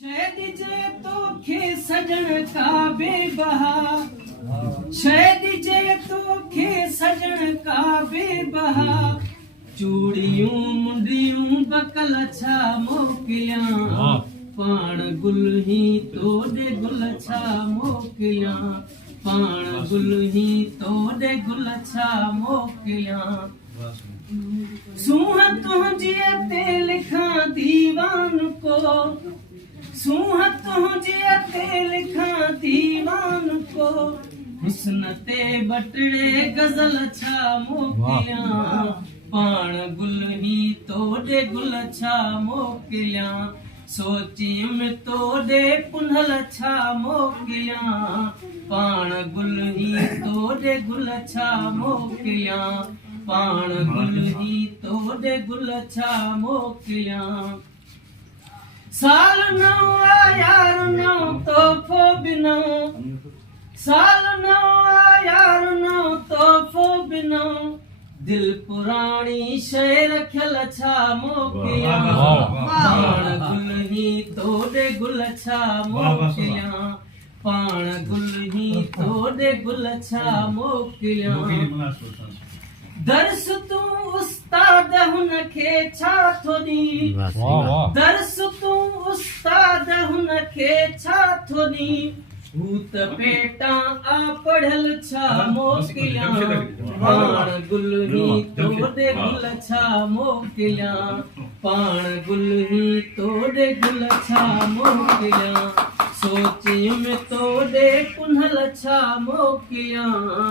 शायद जे तोखे सजण का बेबहा, शायद जे तोखे सजण का बेबहा, चूड़ियूं मुंडियूं बकल छा मोकिलियां, पाण गुल ही तोड़े गुल छा मोकिलियां, पाण गुल ही तोड़े गुल छा मोकिलियां। सूंह तुंहिंजी ते लिखां दीवान को, सूंह तुंहिंजी ते लिखां दीवान को, हुस्न ते बटड़े गज़ल छा मोकिलियां, पाण गुल ही तोड़े गुल छा मोकिलियां, सोचियमि तोड़े पुनल छा मोकिलियां, पाण गुल ही तोड़े गुल छा मोकिलियां, पाण गुल ही तोड़े गुल छा मोकिलियां। साल नओं यार नओं तोहफ़ो बिनो, साल नओं यार नओं तोहफ़ो बिनो, दिल पुराणी शइ रखियल छा मोकिलियां, पाण गुल ही तोड़े गुल छा मोकिलियां, पाण गुल ही तोड़े गुल छा मोकिलियां। दर्स तूं उस्ताद हुनखे छा थो ॾी, दर्स तूं उस्ताद हुनखे छा थो ॾी, हू त पेटां आ पढ़ियल छा मोकिलियां, पाण गुल ही तोड़े गुल छा मोकिलियां, पाण गुल ही तोड़े गुल छा मोकिलियां, सोचियमि तोड़े पुनल छा मोकिलियां,